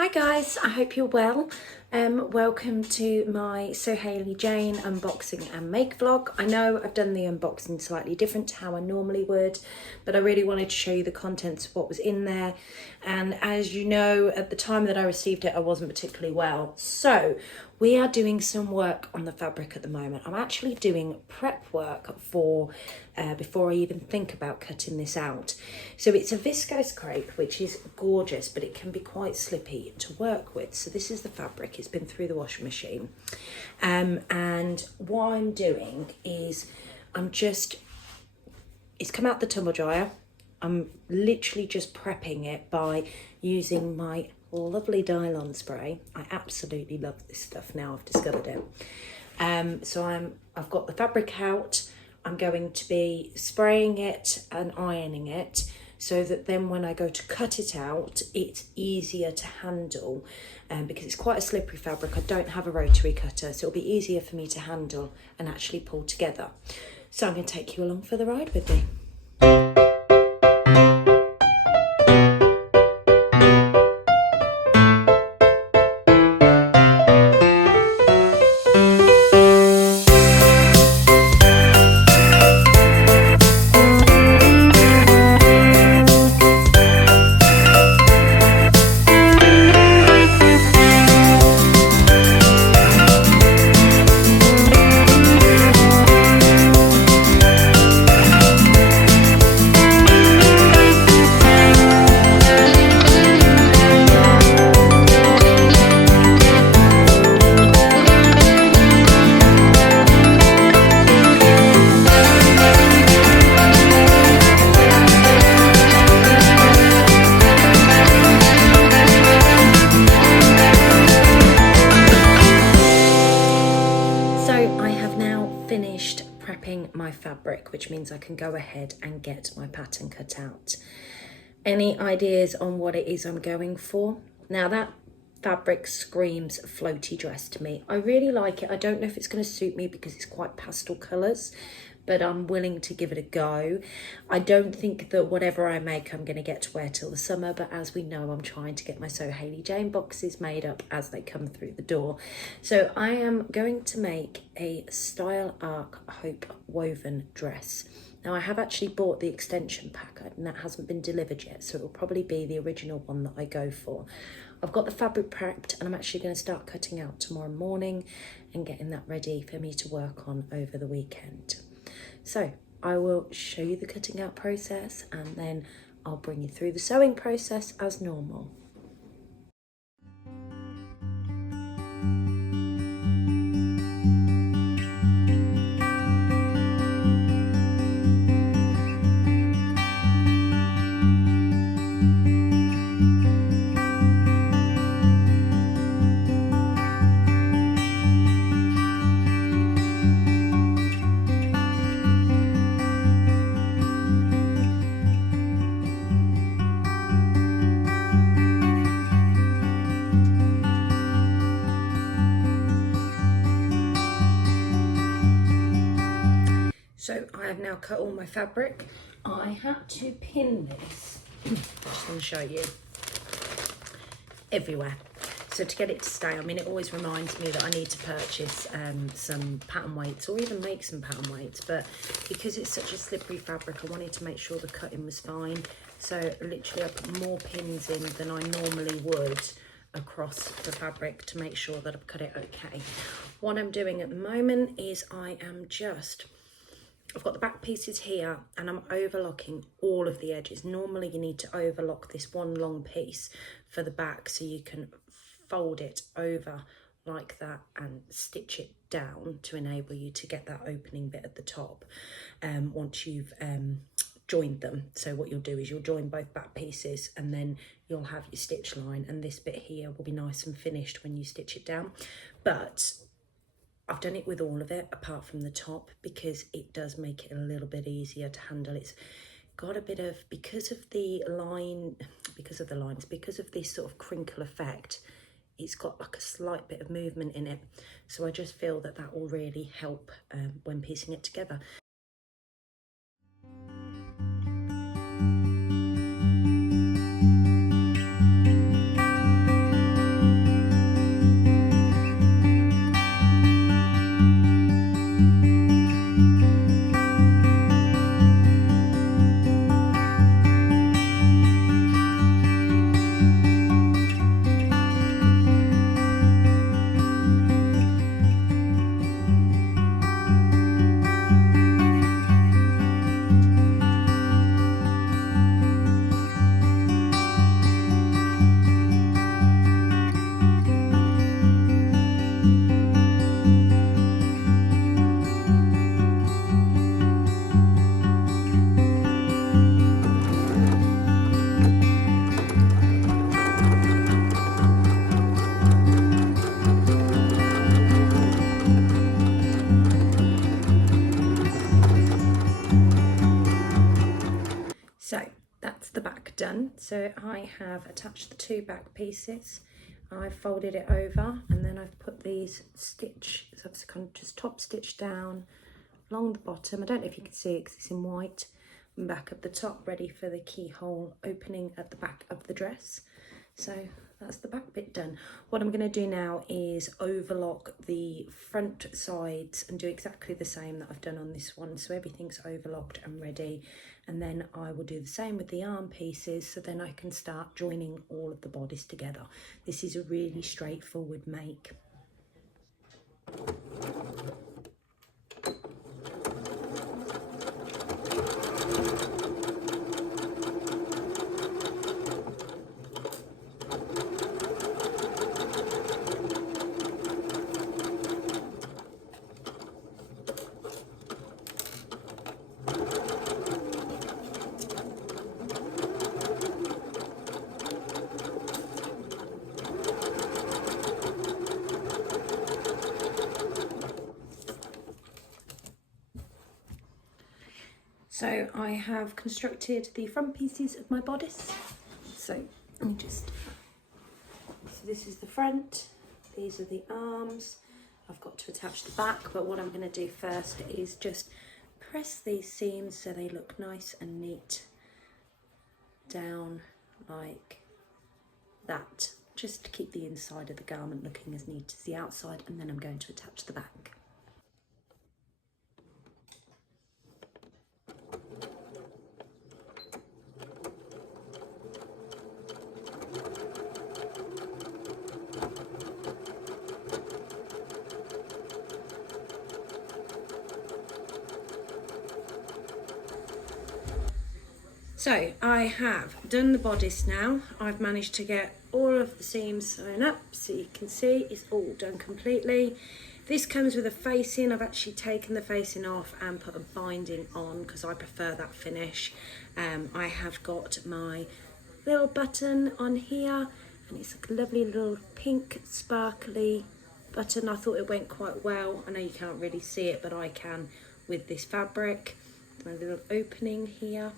Hi guys, I hope you're well. Welcome to my So Hayley Jane unboxing and make vlog. I know I've done the unboxing slightly different to how I normally would, but I really wanted to show you the contents of what was in there. And as you know, at the time that I received it, I wasn't particularly well. So we are doing some work on the fabric at the moment. I'm actually doing prep work for before I even think about cutting this out. So it's a viscose crepe, which is gorgeous, but it can be quite slippy to work with. So this is the fabric. It's been through the washing machine. And what I'm doing is it's come out the tumble dryer. I'm literally just prepping it by using my lovely Dylon spray. I absolutely love this stuff now I've discovered it. So I've got the fabric out. I'm going to be spraying it and ironing it so that then when I go to cut it out, it's easier to handle because it's quite a slippery fabric. I don't have a rotary cutter, so it'll be easier for me to handle and actually pull together. So I'm going to take you along for the ride with me. Prepping my fabric, which means I can go ahead and get my pattern cut out. Any ideas on what it is I'm going for? Now that fabric screams floaty dress to me. I really like it. I don't know if it's going to suit me because it's quite pastel colours, but I'm willing to give it a go. I don't think that whatever I make I'm going to get to wear till the summer, but as we know, I'm trying to get my So Hayley Jane boxes made up as they come through the door. So I am going to make a Style Arc Hope woven dress. Now I have actually bought the extension pack and that hasn't been delivered yet, so it will probably be the original one that I go for. I've got the fabric prepped and I'm actually going to start cutting out tomorrow morning and getting that ready for me to work on over the weekend. So I will show you the cutting out process and then I'll bring you through the sewing process as normal. So I have now cut all my fabric. I had to pin this, just going to show you, everywhere. So to get it to stay, I mean, it always reminds me that I need to purchase some pattern weights or even make some pattern weights. But because it's such a slippery fabric, I wanted to make sure the cutting was fine. So literally I put more pins in than I normally would across the fabric to make sure that I've cut it okay. What I'm doing at the moment is I've got the back pieces here and I'm overlocking all of the edges. Normally you need to overlock this one long piece for the back so you can fold it over like that and stitch it down to enable you to get that opening bit at the top once you've joined them. So what you'll do is you'll join both back pieces and then you'll have your stitch line, and this bit here will be nice and finished when you stitch it down. But I've done it with all of it apart from the top because it does make it a little bit easier to handle. It's got a bit of, because of this sort of crinkle effect, it's got like a slight bit of movement in it. So I just feel that that will really help when piecing it together. So I have attached the two back pieces. I've folded it over and then I've put these stitches, so I've kind of just top stitch down along the bottom. I don't know if you can see it because it's in white, and back at the top, ready for the keyhole opening at the back of the dress. So that's the back bit done. What I'm going to do now is overlock the front sides and do exactly the same that I've done on this one. So everything's overlocked and ready. And then I will do the same with the arm pieces, so then I can start joining all of the bodice together. This is a really straightforward make. So I have constructed the front pieces of my bodice. So this is the front, these are the arms. I've got to attach the back, but what I'm going to do first is just press these seams so they look nice and neat down like that, just to keep the inside of the garment looking as neat as the outside, and then I'm going to attach the back. So I have done the bodice now. I've managed to get all of the seams sewn up, so you can see it's all done completely. This comes with a facing. I've actually taken the facing off and put a binding on because I prefer that finish. I have got my little button on here, and it's a lovely little pink sparkly button. I thought it went quite well. I know you can't really see it, but I can with this fabric. My little opening here.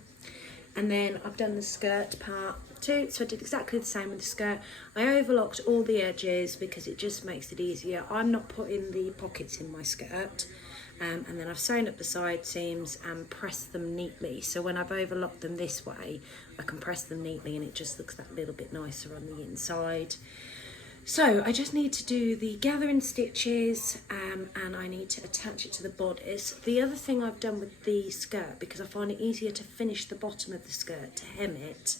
And then I've done the skirt part too, so I did exactly the same with the skirt. I overlocked all the edges because it just makes it easier. I'm not putting the pockets in my skirt, and then I've sewn up the side seams and pressed them neatly. So when I've overlocked them this way, I can press them neatly and it just looks that little bit nicer on the inside. So I just need to do the gathering stitches, and I need to attach it to the bodice. The other thing I've done with the skirt, because I find it easier to finish the bottom of the skirt, to hem it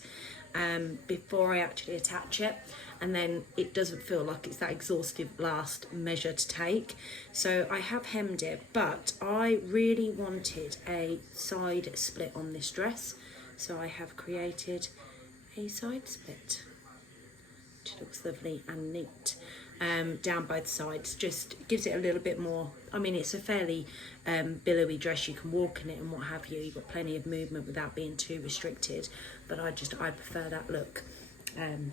before I actually attach it, and then it doesn't feel like it's that exhaustive last measure to take. So I have hemmed it, but I really wanted a side split on this dress, so I have created a side split, which looks lovely and neat, down both sides. Just gives it a little bit more. I mean, it's a fairly billowy dress. You can walk in it and what have you. You've got plenty of movement without being too restricted, but I prefer that look.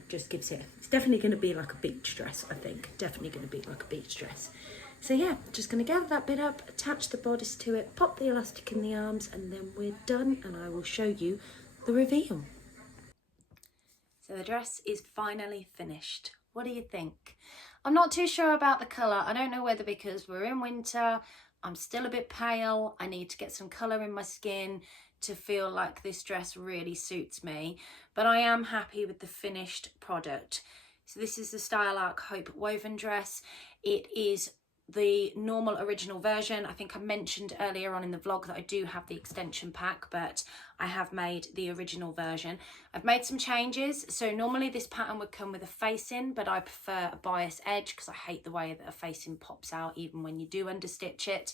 Just gives it, it's definitely going to be like a beach dress, I think. Definitely going to be like a beach dress. So yeah, just going to gather that bit up, attach the bodice to it, pop the elastic in the arms, and then we're done, and I will show you the reveal. So the dress is finally finished. What do you think? I'm not too sure about the colour. I don't know whether because we're in winter, I'm still a bit pale, I need to get some colour in my skin to feel like this dress really suits me. But I am happy with the finished product. So this is the Style Arc Hope woven dress. It is the normal original version. I think I mentioned earlier on in the vlog that I do have the extension pack, but I have made the original version. I've made some changes. So normally this pattern would come with a facing, but I prefer a bias edge because I hate the way that a facing pops out even when you do understitch it.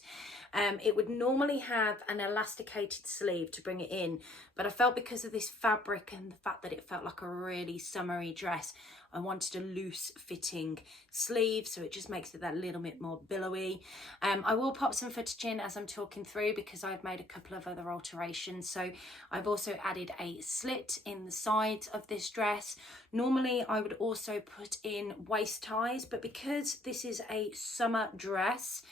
It would normally have an elasticated sleeve to bring it in, but I felt because of this fabric and the fact that it felt like a really summery dress, I wanted a loose fitting sleeve, so it just makes it that little bit more billowy. I will pop some footage in as I'm talking through because I've made a couple of other alterations. So I've also added a slit in the sides of this dress. Normally I would also put in waist ties, but because this is a summer dress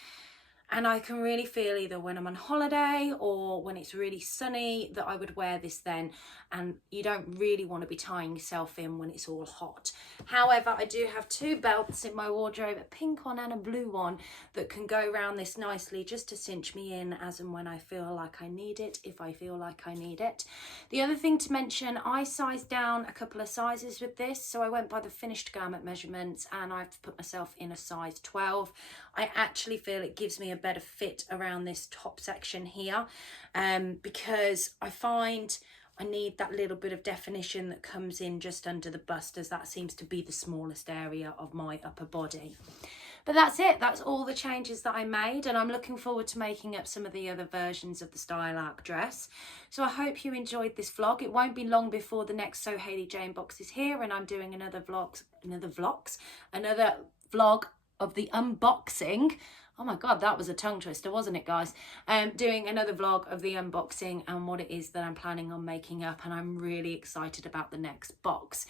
And I can really feel either when I'm on holiday or when it's really sunny that I would wear this then. And you don't really want to be tying yourself in when it's all hot. However, I do have 2 belts in my wardrobe, a pink one and a blue one, that can go around this nicely just to cinch me in as and when I feel like I need it, if I feel like I need it. The other thing to mention, I sized down a couple of sizes with this. So I went by the finished garment measurements and I've put myself in a size 12. I actually feel it gives me a better fit around this top section here, because I find I need that little bit of definition that comes in just under the bust, as that seems to be the smallest area of my upper body. But that's it. That's all the changes that I made, and I'm looking forward to making up some of the other versions of the Style Arc dress. So I hope you enjoyed this vlog. It won't be long before the next So Hayley Jane box is here, and I'm doing another vlog of the unboxing. Oh my God, that was a tongue twister, wasn't it, guys? Doing another vlog of the unboxing and what it is that I'm planning on making up, and I'm really excited about the next box.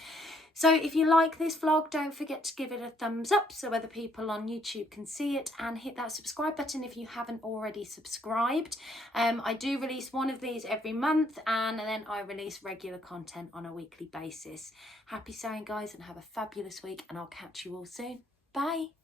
So if you like this vlog, don't forget to give it a thumbs up so other people on YouTube can see it, and hit that subscribe button if you haven't already subscribed. I do release one of these every month, and then I release regular content on a weekly basis. Happy sewing, guys, and have a fabulous week, and I'll catch you all soon. Bye.